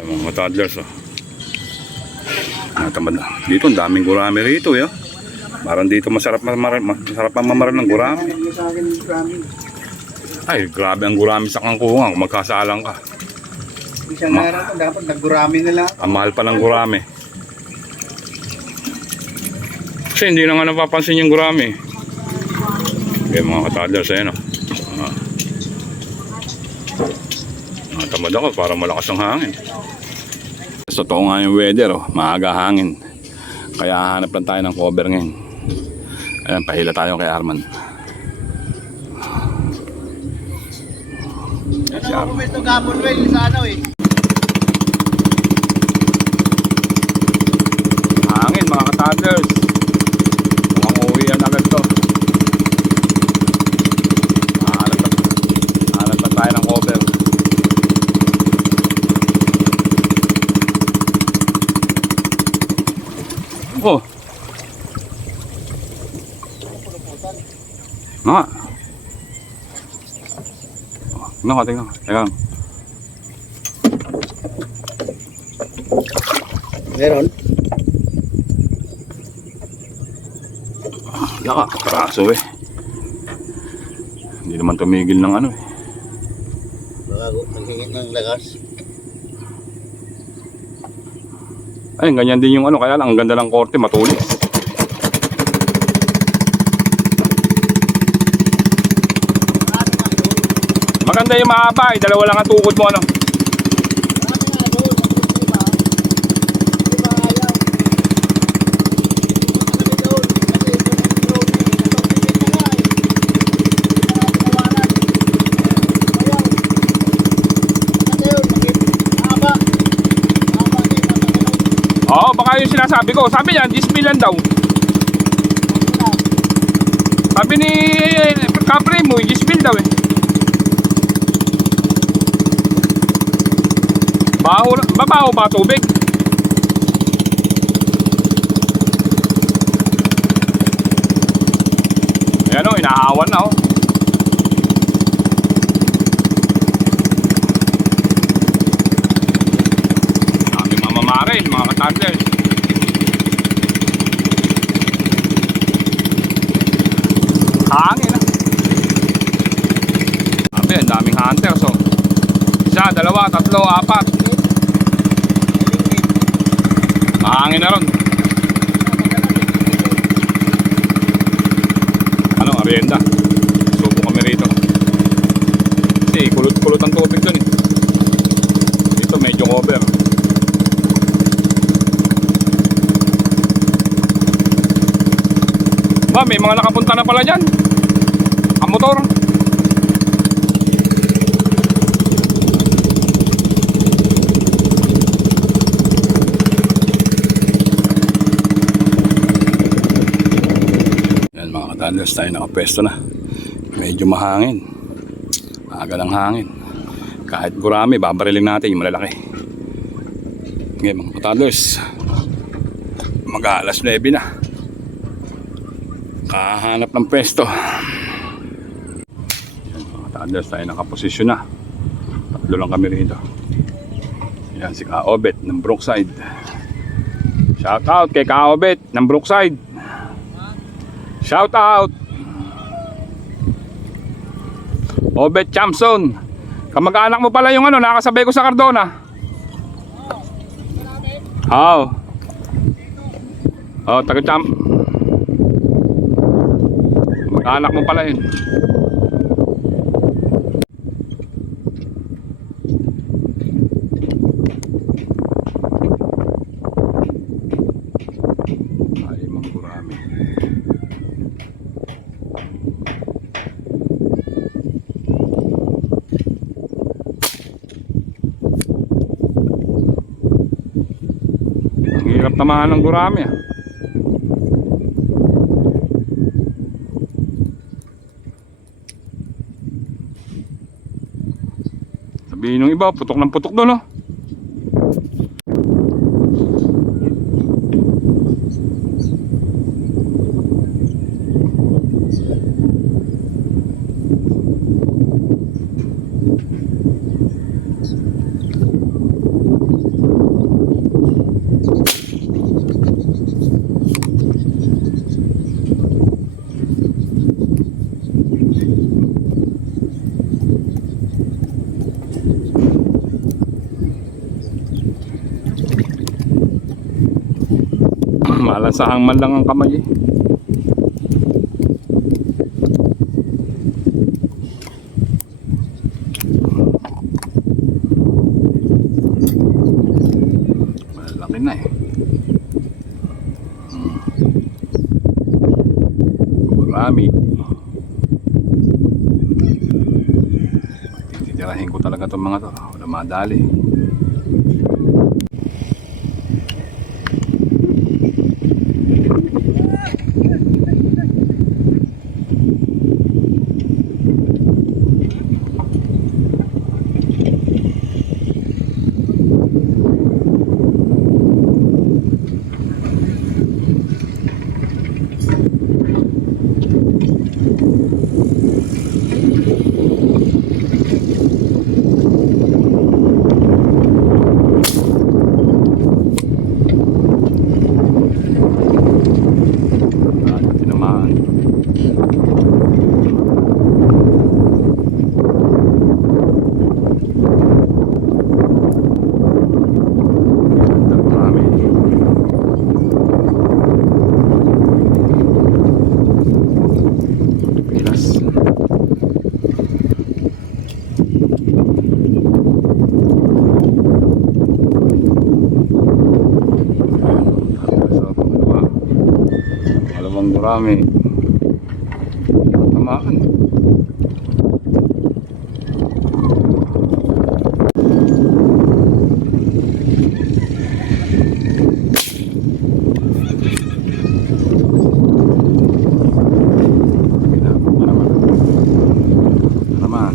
Mga toddlers, oh. Natamad na. Dito, ang daming gurami rito, eh. Parang dito masarap ang mamaral ng gurami. Ay, grabe ang gurami sa kangkungan kung magkasalang ka. Isang araw ko, dapat naggurami na lang. Ang mahal pa ng gurami. Kasi hindi na nga napapansin yung gurami. Okay, mga ka-toddlers, ayan, oh. Natamad ako, parang malakas ang hangin. So, totoo nga yung weather, oh. Maaga hangin. Kaya hanap lang tayo ng cover ngayon. Ayan, pahila tayo kay Arman. Ano ako may ito gapon, Will, sa ano eh? Hangin, mga ka-toddlers. Mukhang uwi yan agad to. Hanap lang tayo ng cover. Oh. Nga. Tingnan. Teka. Meron? Yaka, paraso eh. Hindi naman tumigil ng ano eh. Baka naghingit ng lakas. Ay, ganyan din yung ano, kaya lang ang ganda ng korte, matulis. Maganda yung mahaba, eh. Dalawa lang ang tukod mo, ano. Oo, baka yung sinasabi ko. Sabi niya, 10 lang daw. Sabi ni Capri mo, 10 daw eh. Babaho ba tubig? Ayan o, inahawan na o. Daming mamamarin, mga ka-toddlers. Hangin ah. Sabi, ang daming hunters o. Isa, dalawa, tatlo, apat. Mahangin na ron. Ano, arienda. Subo kami rito. Kasi kulot-kulot ang tubig dun eh. Dito medyo cover. Ba, may mga nakapunta na pala dyan. Ang motor. Toddlers, tayo nakapwesto na. Medyo mahangin. Aga ng hangin. Kahit gurami, babarilin natin yung malalaki. Okay, mga toddlers, mag-aalas 9 na. Kahanap ng pwesto. Yan, mga toddlers, tayo nakaposisyon na. Tatlo lang kami rito. Yan si Kaobet ng Brookside. Shout out kay Kaobet ng Brookside. Shout out Obet Champson. Kamag-anak mo pala yung ano, nakasabay ko sa Cardona. Oo. Oh, taga-champ. Kamag-anak mo pala yun. Hirap tamahan ng gurami ah. Sabihin ng iba, putok ng putok doon oh. Malansahang man lang ang kamay eh. Malaki na eh. Gurami. Titirahin ko talaga itong mga to. Wala madali. Tinamaan. Marami. Pilas. Malamang marami. Tamaan. Naman.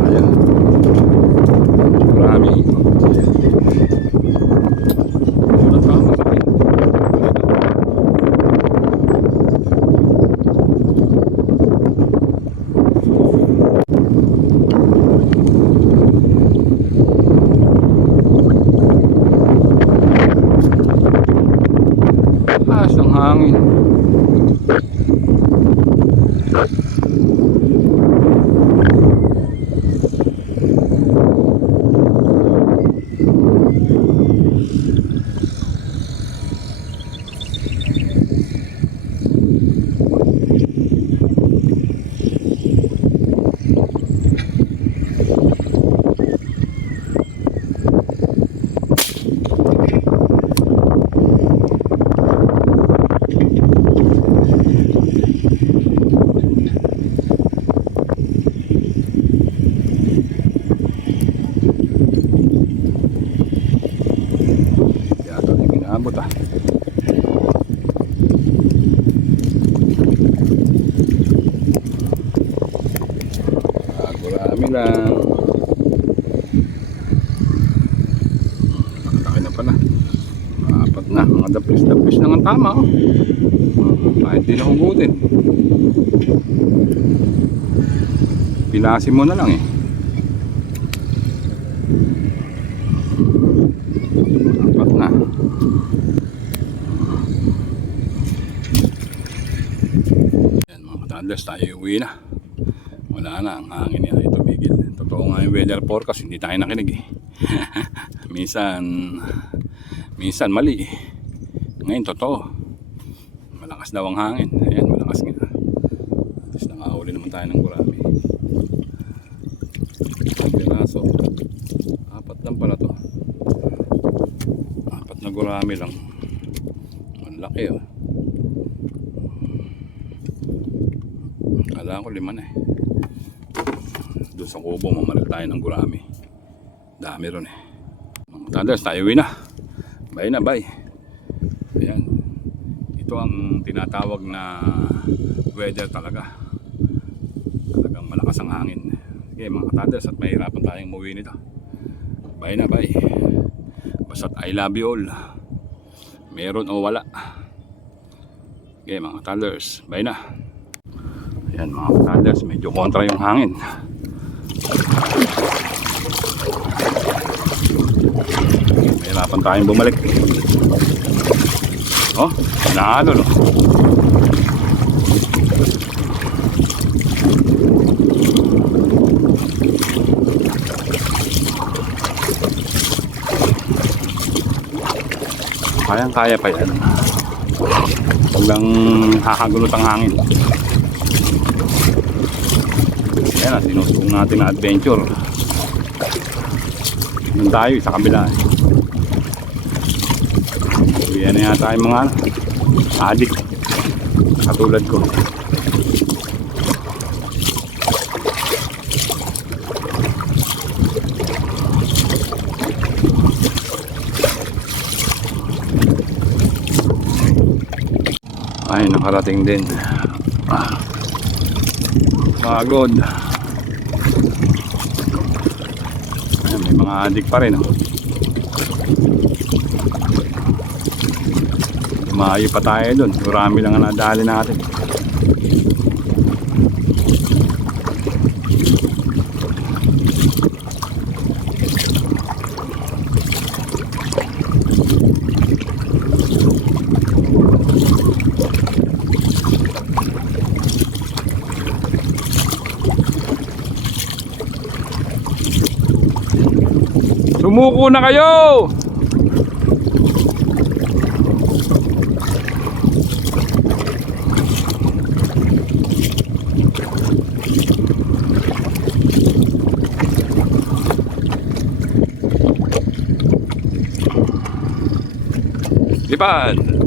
Ayan. Marami. Walang tama sa akin. Taas ng hangin. Yata na ginabot ah. Gurami lang. Laki na pala. Apat na. Mga dapis-dapis lang ang tama oh. Kahit di na hugutin. Pilasin mo na lang eh. Apat na. Yan mga katanders, tayo uwi na. Wala na, ang hangin niya ay tumigil. Totoo nga yung weather forecast, hindi tayo nakinig eh. minsan mali eh. Ngayon totoo. Malakas daw ang hangin. Ayan, malakas nga. Tapos nakahuli naman tayo ng gurami. Ang piraso. Apat lang pala to. Apat na gurami lang. Ang laki oh. Kala ko 5 na eh. Doon sa kubo mamaral tayo ng gurami. Dami ron eh. Mga tanders, tayo uwi na. Bye na, bye. Ayan. Ito ang tinatawag na weather talaga. Talagang malakas ang hangin. Okay mga tanders, at mahirapan tayong umuwi nito. Bye na, bye. Basta't I love you all. Meron o wala. Okay mga tanders, bye na. Ayan mga tanders, medyo kontra yung hangin. Mahirapan tayong bumalik. Oh, nalo no. Kayang-kaya pa yan. Huwag lang hakagulot ang hangin. Ayan na, sinusong natin na adventure. Doon tayo, sa kabila. Uwihan na yata yung mga adik. Katulad ko. Ay, nakarating din. Pagod. Ayan, may mga adik pa rin. Oh. Lumayo pa tayo dun. Marami lang ang nadali natin. Sumuko na kayo! Lipad!